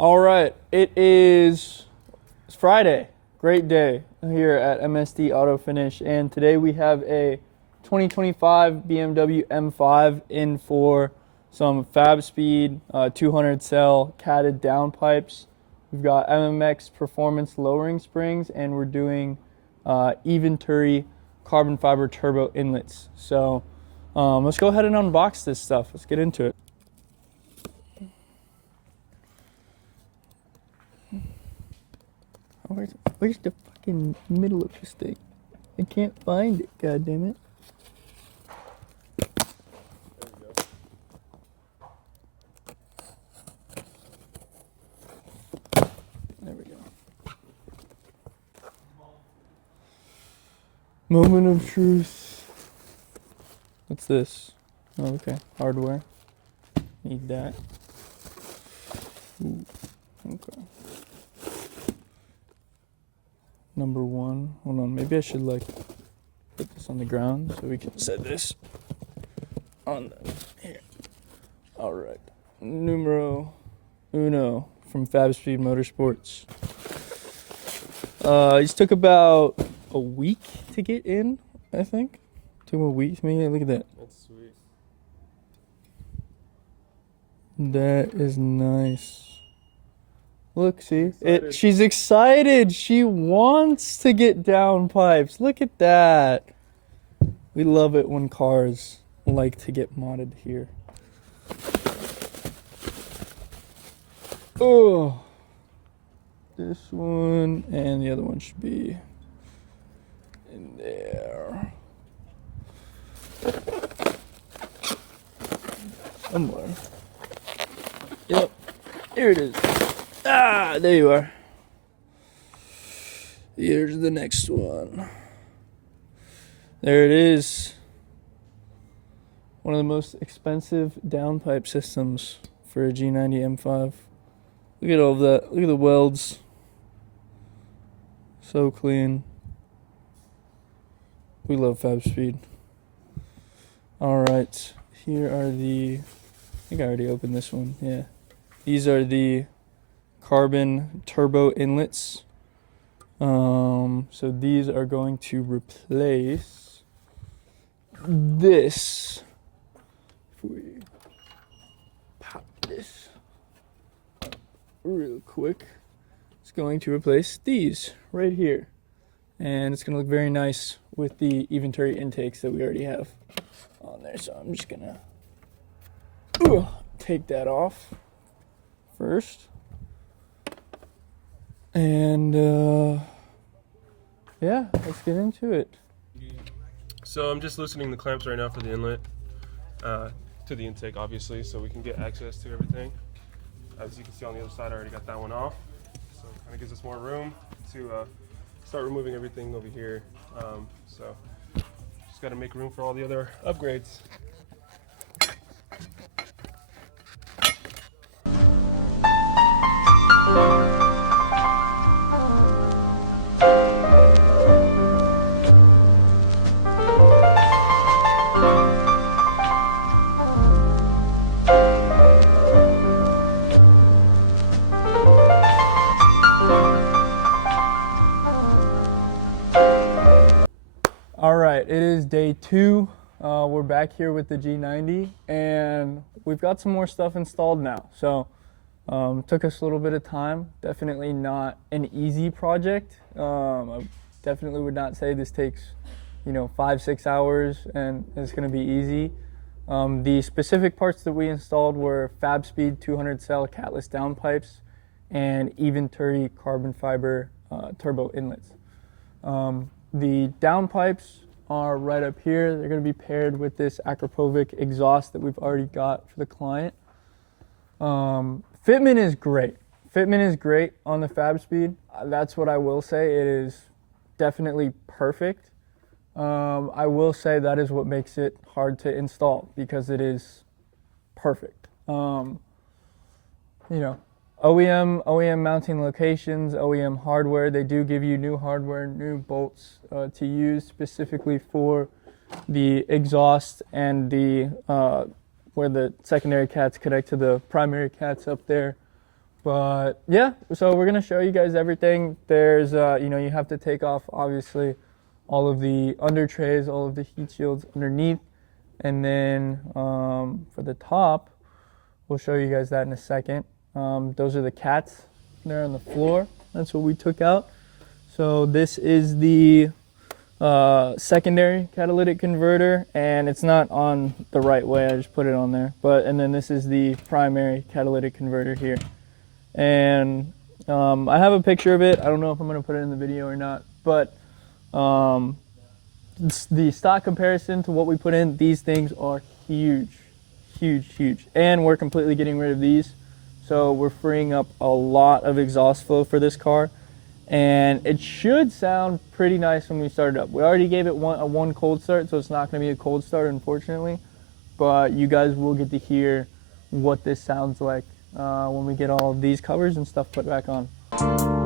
All right, it's Friday. Great day here at MSD Auto Finish, and today we have a 2025 BMW M5 in for some Fabspeed 200 cell catted downpipes. We've got MMX performance lowering springs, and we're doing Eventuri carbon fiber turbo inlets. So let's go ahead and unbox this stuff. Let's get into it. Where's the fucking middle of this thing? I can't find it, god damn it. There we go. Moment of truth. What's this? Oh, okay. Hardware. Need that. Ooh. Okay. Number one. Hold on, maybe I should like put this on the ground so we can set this on here. Alright. Numero uno from Fabspeed Motorsports. These took about a week to get in, I think. 2 more weeks, maybe. Look at that. That's sweet. That is nice. Look, see? She's excited. She wants to get down pipes. Look at that. We love it when cars like to get modded here. Oh. This one and the other one should be in there. Somewhere. Yep. Here it is. Ah, there you are. Here's the next one. There it is. One of the most expensive downpipe systems for a G90 M5. Look at all of that. Look at the welds. So clean. We love Fabspeed. Alright. Here are the... I think I already opened this one. Yeah. These are the carbon turbo inlets. So these are going to replace this. If we pop this real quick, it's going to replace these right here. And it's going to look very nice with the Eventuri intakes that we already have on there. So I'm just going to take that off first. And yeah, let's get into it. So I'm just loosening the clamps right now for the inlet to the intake, obviously, so we can get access to everything. As you can see on the other side, I already got that one off. So it kind of gives us more room to start removing everything over here. So just got to make room for all the other upgrades. All right, it is day 2. We're back here with the G90, and we've got some more stuff installed now. So took us a little bit of time. Definitely not an easy project. I definitely would not say this takes, 5-6 hours and it's going to be easy. The specific parts that we installed were Fabspeed 200 cell catless downpipes and Eventuri carbon fiber turbo inlets. The downpipes are right up here. They're going to be paired with this Akrapovic exhaust that we've already got for the client. Fitment is great. Fitment is great on the Fabspeed. That's what I will say. It is definitely perfect. I will say that is what makes it hard to install because it is perfect. OEM mounting locations, OEM hardware, they do give you new hardware, new bolts to use specifically for the exhaust and the where the secondary cats connect to the primary cats up there But yeah, so we're gonna show you guys everything. There's, you have to take off obviously all of the under trays, all of the heat shields underneath, and then for the top, we'll show you guys that in a second. Those are the cats there on the floor. That's what we took out. So this is the secondary catalytic converter, and it's not on the right way. I just put it on there. And then this is the primary catalytic converter here. And I have a picture of it. I don't know if I'm going to put it in the video or not, but the stock comparison to what we put in, these things are huge, huge, huge. And we're completely getting rid of these. So we're freeing up a lot of exhaust flow for this car. And it should sound pretty nice when we start it up. We already gave it one cold start, so it's not going to be a cold start, unfortunately. But you guys will get to hear what this sounds like when we get all of these covers and stuff put back on.